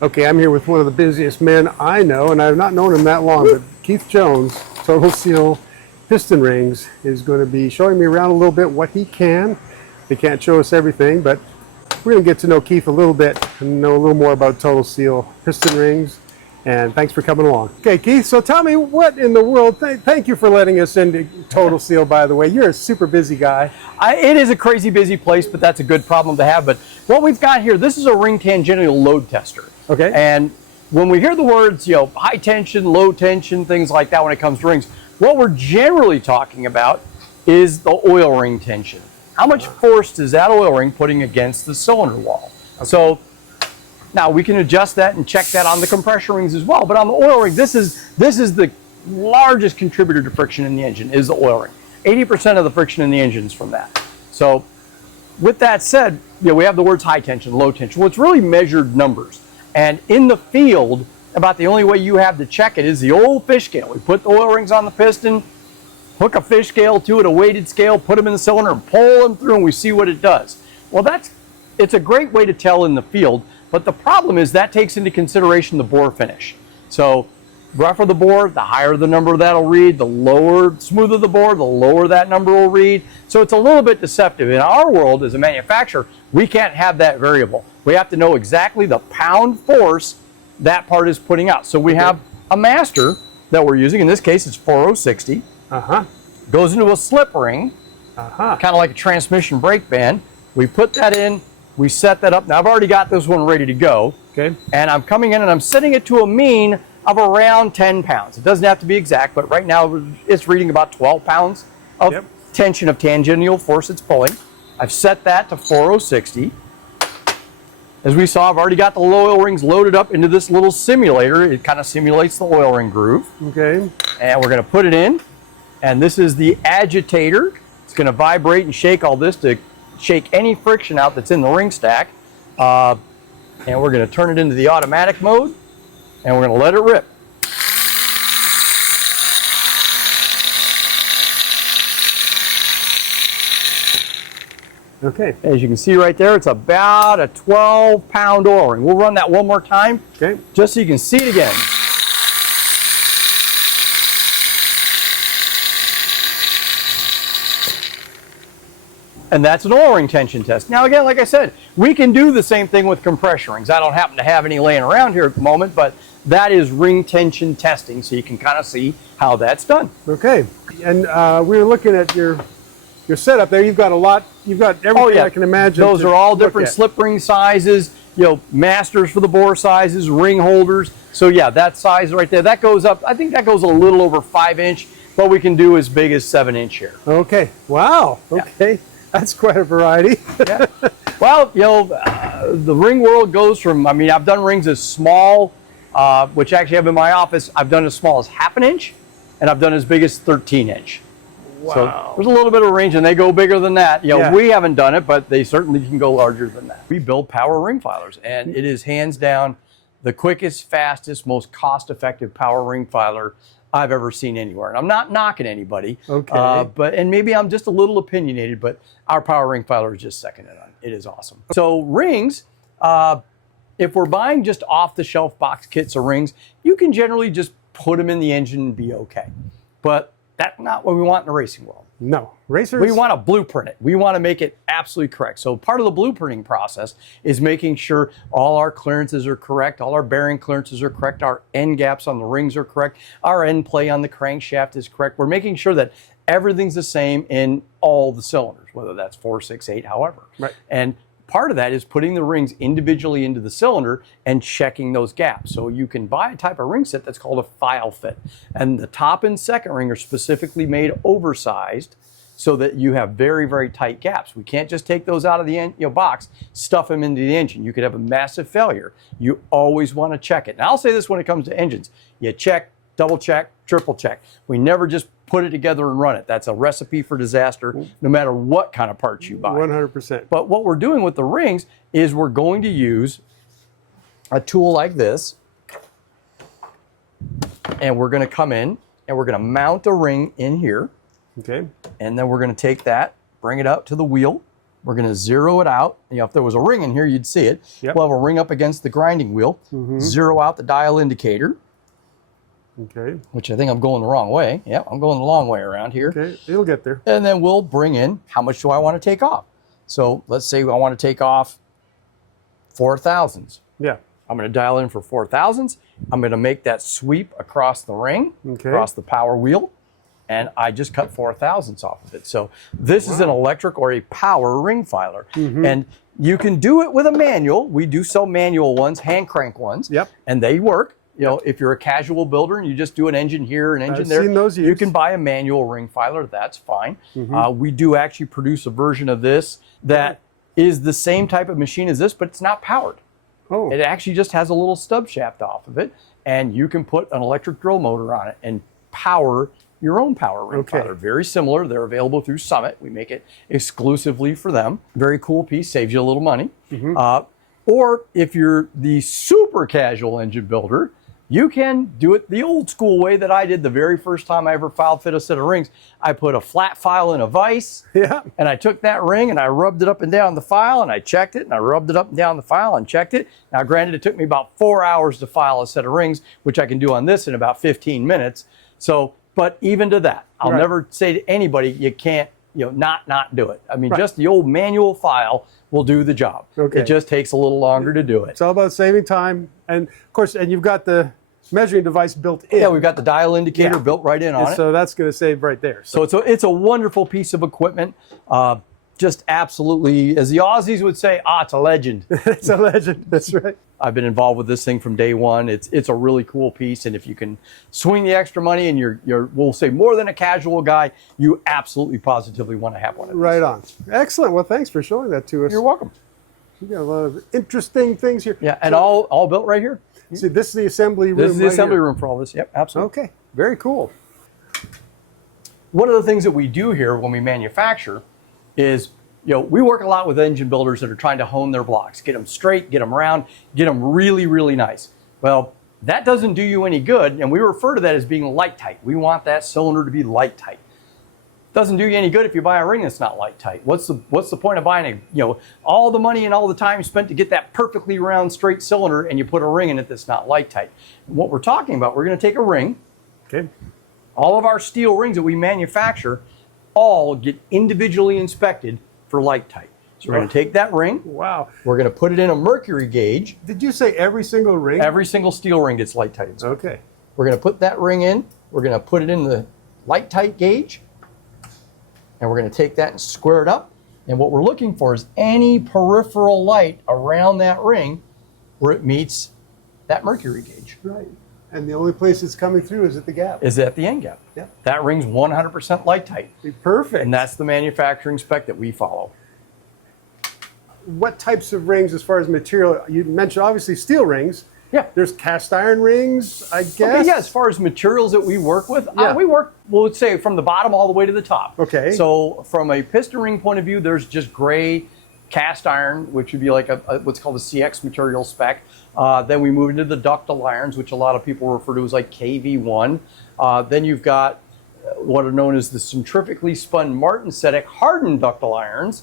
Okay, I'm here with one of the busiest men I know, and I've not known him that long, but Keith Jones, Total Seal Piston Rings, is going to be showing me around a little bit what he can. He can't show us everything, but we're going to get to know Keith a little bit and know a little more about Total Seal Piston Rings. And thanks for coming along. Okay, Keith, so tell me what in the world, thank you for letting us into Total Seal, by the way. You're a super busy guy. It is a crazy busy place, but that's a good problem to have. But what we've got here, this is a ring tangential load tester. Okay. And when we hear the words, high tension, low tension, things like that when it comes to rings, what we're generally talking about is the oil ring tension. How much force is that oil ring putting against the cylinder wall? Okay. So now we can adjust that and check that on the compression rings as well. But on the oil ring, this is the largest contributor to friction in the engine is the oil ring. 80% of the friction in the engine is from that. So with that said, we have the words high tension, low tension. Well, it's really measured numbers. And in the field, about the only way you have to check it is the old fish scale. We put the oil rings on the piston, hook a fish scale to it, a weighted scale, put them in the cylinder and pull them through and we see what it does. Well, it's a great way to tell in the field, but the problem is that takes into consideration the bore finish. So rougher the bore, the higher the number that'll read, the smoother the bore, the lower that number will read. So it's a little bit deceptive. In our world as a manufacturer, we can't have that variable. We have to know exactly the pound force that part is putting out. So we have a master that we're using. In this case, it's 4060. Goes into a slip ring, kind of like a transmission brake band. We put that in, we set that up. Now I've already got this one ready to go. Okay. And I'm coming in and I'm setting it to a mean of around 10 pounds. It doesn't have to be exact, but right now it's reading about 12 pounds of tension of tangential force it's pulling. I've set that to 4060. As we saw, I've already got the oil rings loaded up into this little simulator. It kind of simulates the oil ring groove. Okay. And we're going to put it in. And this is the agitator. It's going to vibrate and shake all this to shake any friction out that's in the ring stack. And we're going to turn it into the automatic mode. And we're going to let it rip. Okay. As you can see right there, it's about a 12-pound oil ring. We'll run that one more time, just so you can see it again. And that's an oil ring tension test. Now again, like I said, we can do the same thing with compression rings. I don't happen to have any laying around here at the moment, but that is ring tension testing, so you can kind of see how that's done. Okay. And we were looking at your setup there. You've got a lot. You've got everything I can imagine. Those are all different slip ring sizes. Masters for the bore sizes, ring holders. So yeah, that size right there, that goes up. I think that goes a little over 5-inch, but we can do as big as 7-inch here. Okay. Wow. Okay. Yeah. That's quite a variety. Yeah. Well, the ring world goes from. I've done rings as small, which actually I have in my office. I've done as small as 1/2 inch, and I've done as big as 13-inch. Wow. So there's a little bit of range, and they go bigger than that. We haven't done it, but they certainly can go larger than that. We build power ring filers, and it is hands down the quickest, fastest, most cost-effective power ring filer I've ever seen anywhere. And I'm not knocking anybody. Okay. And maybe I'm just a little opinionated, but our power ring filer is just second to none. It is awesome. So rings, if we're buying just off-the-shelf box kits of rings, you can generally just put them in the engine and be okay. But that's not what we want in the racing world. No. Racers? We want to blueprint it. We want to make it absolutely correct. So part of the blueprinting process is making sure all our clearances are correct, all our bearing clearances are correct, our end gaps on the rings are correct, our end play on the crankshaft is correct. We're making sure that everything's the same in all the cylinders, whether that's 4, 6, 8, however. Right. And part of that is putting the rings individually into the cylinder and checking those gaps. So you can buy a type of ring set that's called a file fit. And the top and second ring are specifically made oversized so that you have very, very tight gaps. We can't just take those out of the box, stuff them into the engine. You could have a massive failure. You always want to check it. And I'll say this when it comes to engines. You check, double check, triple check. We never just put it together and run it. That's a recipe for disaster, no matter what kind of parts you buy. 100%. But what we're doing with the rings is we're going to use a tool like this, and we're going to come in and we're going to mount a ring in here. Okay. And then we're going to take that, bring it up to the wheel, We're going to zero it out. You know, if there was a ring in here, you'd see it. Yep. We'll have a ring up against the grinding wheel. Zero out the dial indicator, Okay. which I think I'm going the wrong way. Yeah, I'm going the long way around here. Okay. It'll get there. And then we'll bring in how much do I want to take off. So let's say I want to take off 4,000s. Yeah. I'm going to dial in for 4,000s. I'm going to make that sweep across the ring, Okay. across the power wheel, and I just cut 4,000s off of it. So this is an electric or a power ring filer. And you can do it with a manual. We do sell manual ones, hand crank ones, Yep. and they work. You know, if you're a casual builder and you just do an engine here, an engine I've there, seen those you used. can buy a manual ring filer. That's fine. We do actually produce a version of this that is the same type of machine as this, but it's not powered. Oh. It actually just has a little stub shaft off of it, and you can put an electric drill motor on it and power your own power ring Okay. filer. Very similar. They're available through Summit. We make it exclusively for them. Very cool piece, saves you a little money. Or if you're the super casual engine builder, you can do it the old school way that I did the very first time I ever file fit a set of rings. I put a flat file in a vise, Yeah. and I took that ring and I rubbed it up and down the file and I checked it, and I rubbed it up and down the file and checked it. Now, granted, it took me about 4 hours to file a set of rings, which I can do on this in about 15 minutes. So, but even to that, I'll Right. never say to anybody, you can't, you know, not do it. I mean, Right. just the old manual file will do the job. Okay. It just takes a little longer to do it. It's all about saving time. And of course, and you've got the measuring device built in. Yeah, we've got the dial indicator Yeah. built right in on And it. so that's going to save right there. So it's a wonderful piece of equipment. Just absolutely, as the Aussies would say, it's a legend. It's a legend. That's right. I've been involved with this thing from day one. It's a really cool piece, and if you can swing the extra money and you're we'll say more than a casual guy, you absolutely positively want to have one of these. Right on. Excellent. Well, thanks for showing that to us. You're welcome. We got a lot of interesting things here. Yeah, and So, all built right here. see, this is the assembly room. This is the right assembly here. room for all this. Yep, absolutely. Okay. Very cool. One of the things that we do here when we manufacture is, you know, we work a lot with engine builders that are trying to hone their blocks, get them straight, get them round, get them really, really nice. Well, that doesn't do you any good, and we refer to that as being light tight. We want that cylinder to be light tight. Doesn't do you any good if you buy a ring that's not light tight. What's the point of buying a, you know, all the money and all the time spent to get that perfectly round straight cylinder and you put a ring in it that's not light tight? And what we're talking about, we're going to take a ring. Okay. All of our steel rings that we manufacture all get individually inspected for light tight. So we're going to take that ring, Wow. we're going to put it in a mercury gauge. Did you say every single ring? Every single steel ring gets light tight inspected. Okay. We're going to put that ring in, we're going to put it in the light tight gauge, and we're going to take that and square it up. And what we're looking for is any peripheral light around that ring where it meets that mercury gauge. Right. And the only place it's coming through is at the gap. Is at the end gap. Yeah. That ring's 100% light tight. Perfect. And that's the manufacturing spec that we follow. What types of rings, as far as material? You mentioned obviously steel rings. Yeah. There's cast iron rings, I guess. Okay, yeah, as far as materials that we work with, Yeah. we work, well, let's say from the bottom all the way to the top. Okay. So from a piston ring point of view, there's just gray cast iron, which would be like a what's called a CX material spec. Then we move into the ductile irons, which a lot of people refer to as like KV1. Then you've got what are known as the centrifugally spun martensitic hardened ductile irons,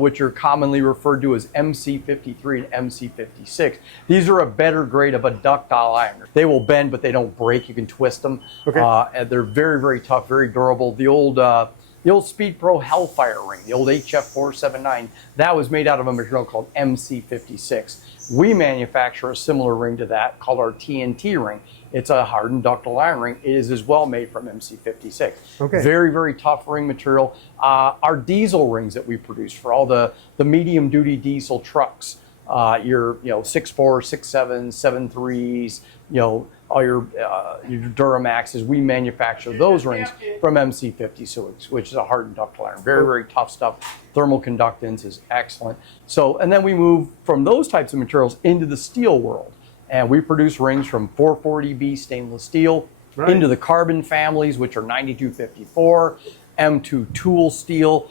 which are commonly referred to as MC53 and MC56. These are a better grade of a ductile iron. They will bend, but they don't break. You can twist them. Okay. And they're very, very tough, very durable. The old Speed Pro Hellfire ring, the old HF479, that was made out of a material called MC56. We manufacture a similar ring to that called our TNT ring. It's a hardened ductile iron ring. It is as well made from MC56. Okay. Very, very tough ring material. Our diesel rings that we produce for all the medium duty diesel trucks, your 6.4, 6.7, 7.3s, all your Duramaxes, we manufacture those rings from MC56, which is a hardened ductile iron. Very, very tough stuff. Thermal conductance is excellent. So, and then we move from those types of materials into the steel world. And we produce rings from 440B stainless steel Right. into the carbon families, which are 9254, M2 tool steel.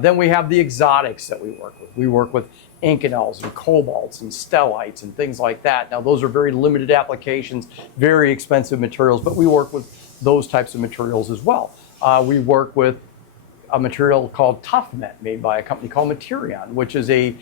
Then we have the exotics that we work with. We work with Inconels and cobalts and stellites and things like that. Now, those are very limited applications, very expensive materials, but we work with those types of materials as well. We work with a material called ToughMet, made by a company called Materion, which is a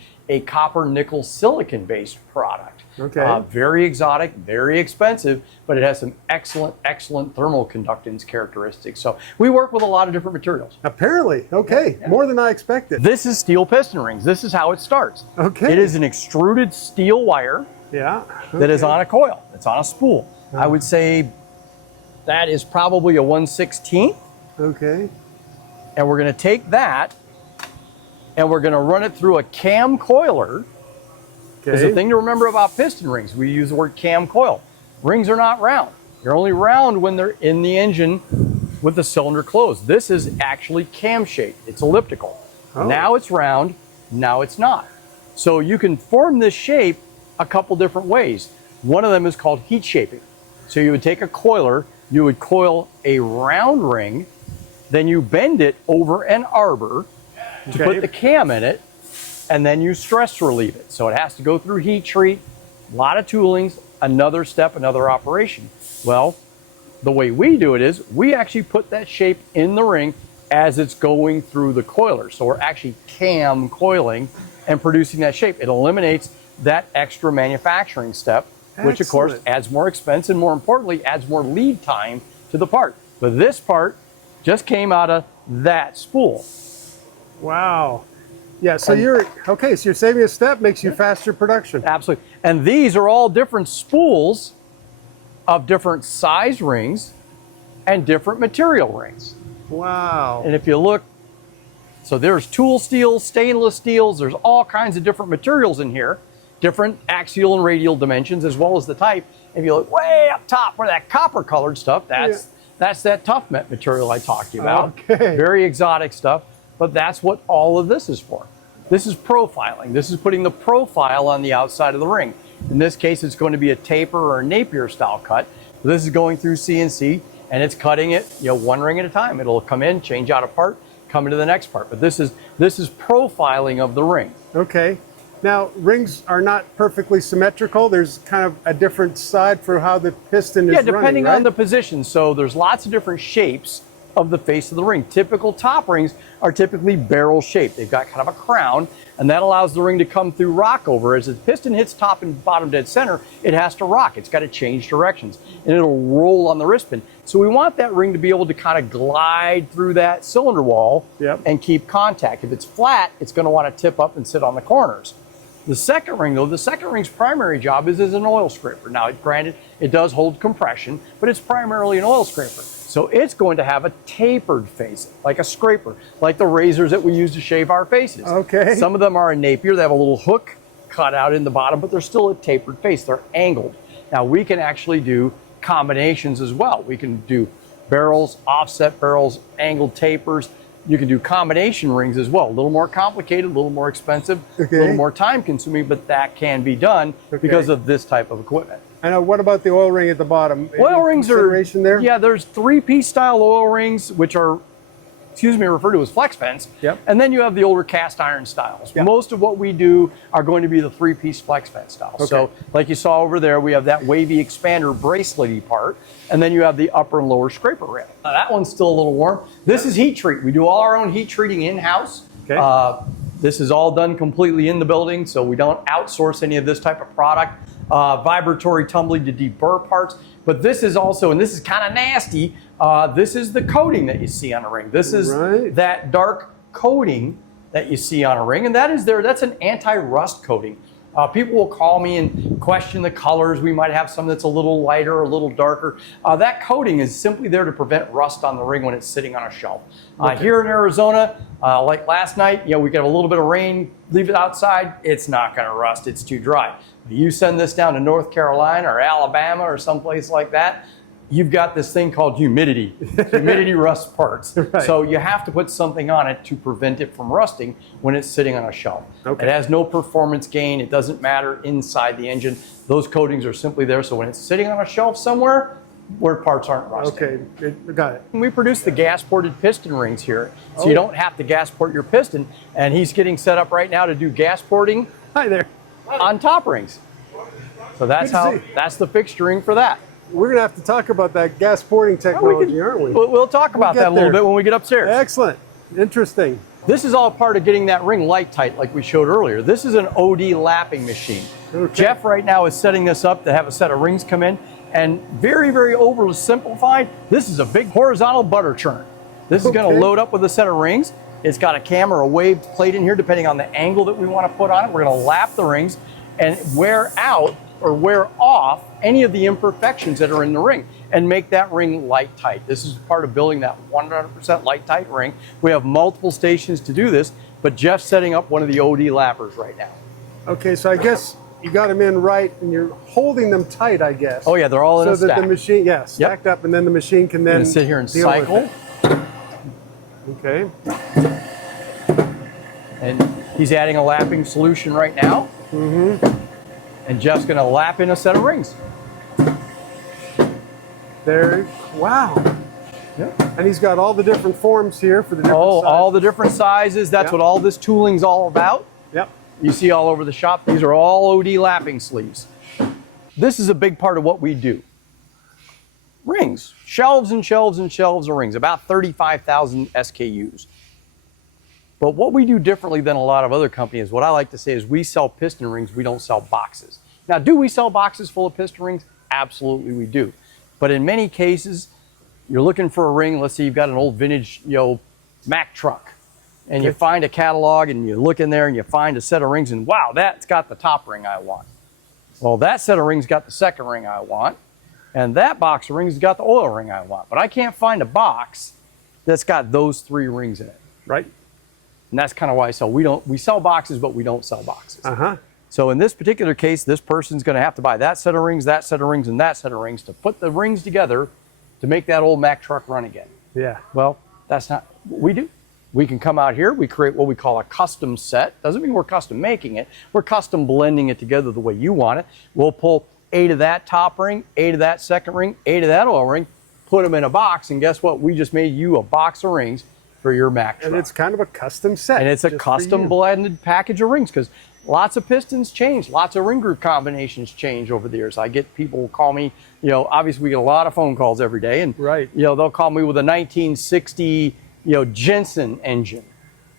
copper nickel silicon based product. Okay. Very exotic, very expensive, but it has some excellent thermal conductance characteristics. So we work with a lot of different materials. Apparently. Okay. More than I expected. This is steel piston rings. This is how it starts. Okay. It is an extruded steel wire Yeah. that is Okay. on a coil. It's on a spool. I would say that is probably a 1/16. Okay. And we're going to take that and we're going to run it through a cam coiler. Because the Okay. thing to remember about piston rings, we use the word cam coil. Rings are not round. They're only round when they're in the engine with the cylinder closed. This is actually cam shaped. It's elliptical. Oh. Now it's round, now it's not. So you can form this shape a couple different ways. One of them is called heat shaping. So you would take a coiler, you would coil a round ring, then you bend it over an arbor to Okay. put the cam in it, and then you stress relieve it. So it has to go through heat treat, a lot of toolings, another step, another operation. Well, the way we do it is we actually put that shape in the ring as it's going through the coiler. So we're actually cam coiling and producing that shape. It eliminates that extra manufacturing step, which of course Excellent. adds more expense and more importantly adds more lead time to the part. But this part just came out of that spool. Wow. Yeah. So And- you're okay. So you're saving a step, makes you faster production. Absolutely. And these are all different spools of different size rings and different material rings. Wow. And if you look, so there's tool steel, stainless steels, there's all kinds of different materials in here, different axial and radial dimensions as well as the type. If you look way up top where that copper colored stuff, that's that ToughMet material I talked to you about. Okay. Very exotic stuff, but that's what all of this is for. This is profiling. This is putting the profile on the outside of the ring. In this case, it's going to be a taper or a Napier style cut. This is going through CNC and it's cutting it, one ring at a time. It'll come in, change out a part, come into the next part. But this is profiling of the ring. Okay. Now, rings are not perfectly symmetrical. There's kind of a different side for how the piston is Yeah, running, depending right? on the position. So there's lots of different shapes of the face of the ring. Typical top rings are typically barrel shaped. They've got kind of a crown, and that allows the ring to come through rock over. As the piston hits top and bottom dead center, it has to rock. It's got to change directions, and it'll roll on the wrist pin. So we want that ring to be able to kind of glide through that cylinder wall Yep. and keep contact. If it's flat, it's going to want to tip up and sit on the corners. The second ring, though, the second ring's primary job is as an oil scraper. Now, granted, it does hold compression, but it's primarily an oil scraper. So it's going to have a tapered face, like a scraper, like the razors that we use to shave our faces. Okay. Some of them are a Napier. They have a little hook cut out in the bottom, but they're still a tapered face. They're angled. Now, we can actually do combinations as well. We can do barrels, offset barrels, angled tapers. You can do combination rings as well. A little more complicated, a little more expensive, Okay. a little more time consuming, but that can be done because of this type of equipment. And what about the oil ring at the bottom? Oil Any rings are, consideration there? yeah, there's 3-piece style oil rings, which are, referred to as flex vents. Yep. And then you have the older cast iron styles. Yep. Most of what we do are going to be the 3-piece flex vent style. Okay. So like you saw over there, we have that wavy expander bracelety part, and then you have the upper and lower scraper rail. Now that one's still a little warm. This is heat treat. We do all our own heat treating in-house. Okay. This is all done completely in the building, so we don't outsource any of this type of product. Vibratory tumbling to deburr parts. But this is also, and this is kind of nasty, this is the coating that you see on a ring. This is Right. that dark coating that you see on a ring, and that's an anti-rust coating. People will call me and question the colors. We might have some that's a little lighter or a little darker. That coating is simply there to prevent rust on the ring when it's sitting on a shelf. Here in Arizona, like last night, we get a little bit of rain, leave it outside, it's not gonna rust, it's too dry. You send this down to North Carolina or Alabama or someplace like that, you've got this thing called humidity. Humidity rusts parts. Right. So you have to put something on it to prevent it from rusting when it's sitting on a shelf. Okay. It has no performance gain. It doesn't matter inside the engine. Those coatings are simply there so when it's sitting on a shelf somewhere where parts aren't rusting. Okay, got it. We produce the gas-ported piston rings here, so you don't have to gas-port your piston. And he's getting set up right now to do gas porting Hi there. on top rings. So that's Good to how see. that's the fixturing for that. We're gonna have to talk about that gas porting technology, aren't we? We'll talk about get that a little there. bit when we get upstairs. Excellent. Interesting. This is all part of getting that ring light tight like we showed earlier. This is an OD lapping machine. Okay. Jeff right now is setting this up to have a set of rings come in, and very, very oversimplified, this is a big horizontal butter churn. This is going to load up with a set of rings. It's got a cam or a wave plate in here depending on the angle that we want to put on it. We're going to lap the rings and wear out or wear off any of the imperfections that are in the ring and make that ring light tight. This is part of building that 100% light tight ring. We have multiple stations to do this, but Jeff's setting up one of the OD lappers right now. Okay, so I guess you got them in right and you're holding them tight, I guess. Oh yeah, they're all in a so that stack. the machine, yeah, stacked up, and then the machine can I'm then gonna sit here and deal with cycle. it. Okay. And he's adding a lapping solution right now. And Jeff's gonna lap in a set of rings. There, wow. Yep. And he's got all the different forms here for the different Oh, sizes. all the different sizes. That's Yep. what all this tooling's all about. Yep. You see all over the shop, these are all OD lapping sleeves. This is a big part of what we do. Rings, shelves and shelves and shelves of rings, about 35,000 SKUs. But what we do differently than a lot of other companies, what I like to say is we sell piston rings, we don't sell boxes. Now, do we sell boxes full of piston rings? Absolutely we do. But in many cases, you're looking for a ring, let's say you've got an old vintage, Mack truck, and you find a catalog and you look in there and you find a set of rings and wow, that's got the top ring I want. Well, that set of rings got the second ring I want, and that box of rings got the oil ring I want. But I can't find a box that's got those three rings in it. Right. And that's kind of why I sell. We sell boxes, but we don't sell boxes. So in this particular case, this person's going to have to buy that set of rings, that set of rings, and that set of rings to put the rings together to make that old Mack truck run again. Yeah. Well, that's not what we do. We can come out here, we create what we call a custom set. Doesn't mean we're custom making it. We're custom blending it together the way you want it. We'll pull 8 of that top ring, 8 of that second ring, 8 of that oil ring, put them in a box, and guess what? We just made you a box of rings for your Mack truck. And it's kind of a custom set. And it's a just for custom you. blended package of rings because lots of pistons change, lots of ring group combinations change over the years. I get people call me, obviously we get a lot of phone calls every day, and Right. they'll call me with a 1960, Jensen engine.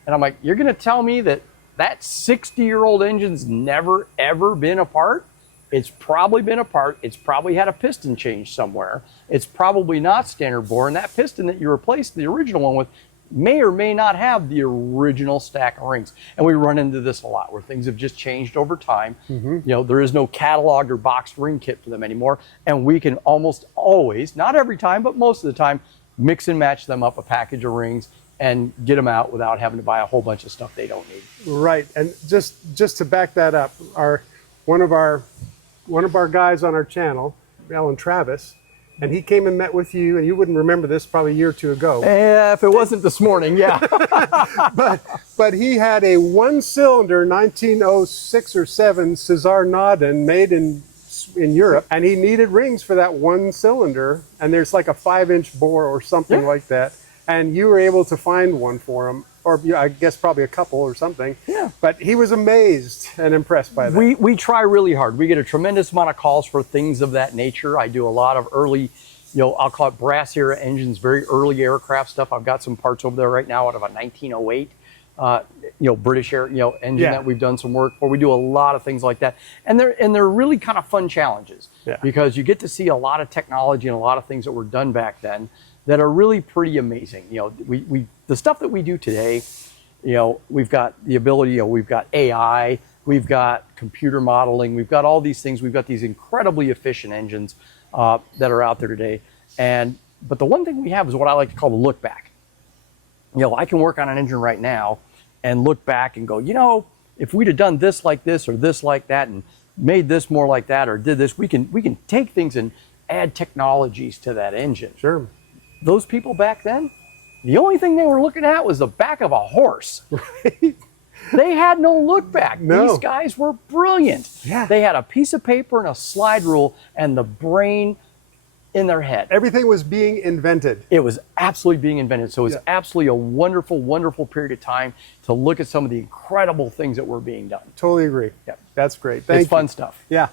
And I'm like, you're gonna tell me that 60-year-old engine's never ever been apart? It's probably been apart. It's probably had a piston change somewhere. It's probably not standard bore, and that piston that you replaced the original one with may or may not have the original stack of rings. And we run into this a lot where things have just changed over time. There is no cataloged or boxed ring kit for them anymore. And we can almost always, not every time, but most of the time, mix and match them up a package of rings and get them out without having to buy a whole bunch of stuff they don't need. Right. And just to back that up, one of our guys on our channel, Alan Travis, and he came and met with you, and you wouldn't remember this, probably a year or two ago. If it wasn't this morning, yeah. But he had a one-cylinder 1906 or 7 Cesar Naudin made in Europe, and he needed rings for that one cylinder, and there's like a 5-inch bore or something like that, and you were able to find one for him, or I guess probably a couple or something. Yeah. But he was amazed and impressed by that. We try really hard. We get a tremendous amount of calls for things of that nature. I do a lot of early, I'll call it brass era engines, very early aircraft stuff. I've got some parts over there right now out of a 1908, British air, engine that we've done some work for. We do a lot of things like that, and they're really kind of fun challenges because you get to see a lot of technology and a lot of things that were done back then that are really pretty amazing. The stuff that we do today, we've got the ability, we've got AI, we've got computer modeling, we've got all these things, we've got these incredibly efficient engines that are out there today. But the one thing we have is what I like to call the look back. I can work on an engine right now and look back and go, if we'd have done this like this or this like that and made this more like that or did this, we can take things and add technologies to that engine. Sure. Those people back then, the only thing they were looking at was the back of a horse. Right. They had no look back. No. These guys were brilliant. Yeah. They had a piece of paper and a slide rule and the brain in their head. Everything was being invented. It was absolutely being invented. So it's absolutely a wonderful, wonderful period of time to look at some of the incredible things that were being done. Totally agree. Yeah. That's great. Thank you. It's fun stuff. Yeah.